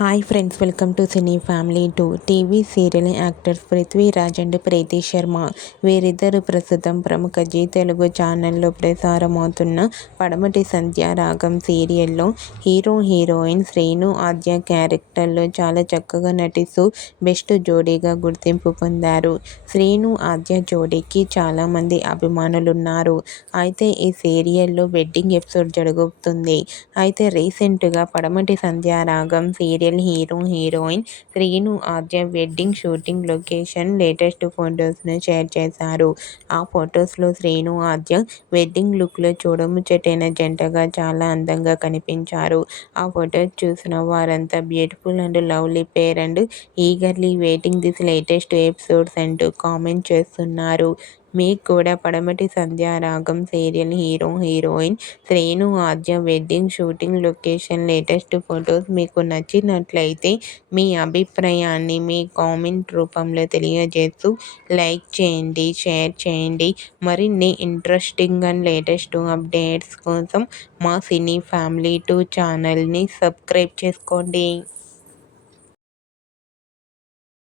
Hi friends, welcome to cine family 2. TV serial actors Prithviraj and Preethi Sharma వీరిద్దరు ప్రస్తుతం ప్రముఖ G Telugu ఛానల్లో ప్రసారమవుతున్న పడమటి సంధ్యారాగం సీరియల్లో హీరో హీరోయిన్ శ్రీను ఆద్య క్యారెక్టర్లో చాలా చక్కగా నటిస్తూ బెస్ట్ జోడీగా గుర్తింపు పొందారు. శ్రీను ఆద్య జోడీకి చాలామంది అభిమానులున్నారు. అయితే ఈ సీరియల్లో వెడ్డింగ్ ఎపిసోడ్ జరుగుతుంది. అయితే రీసెంట్గా Padamati Sandhyaragam serial hero heroine Sreenu Aadya wedding shooting location latest ఫొటోస్ను షేర్ చేశారు. ఆ ఫొటోస్లో శ్రీను ఆద్య వెడ్డింగ్ లుక్లో చూడముచ్చటైన జంటగా చాలా అందంగా కనిపించారు. ఆ ఫొటోస్ చూసిన వారంతా beautiful and lovely pair and eagerly waiting this latest episodes అంటూ కామెంట్ చేస్తున్నారు. మీకు కూడా Padamati Sandhyaragam serial hero heroine Sreenu Aadya wedding shooting location latest photos మీకు నచ్చినట్లయితే మీ అభిప్రాయాన్ని మీ కామెంట్ రూపంలో తెలియజేస్తూ లైక్ చేయండి, షేర్ చేయండి. మరిన్ని ఇంట్రెస్టింగ్ అండ్ లేటెస్ట్ అప్డేట్స్ కోసం మా సినీ ఫ్యామిలీ 2 ఛానల్ని సబ్స్క్రైబ్ చేసుకోండి.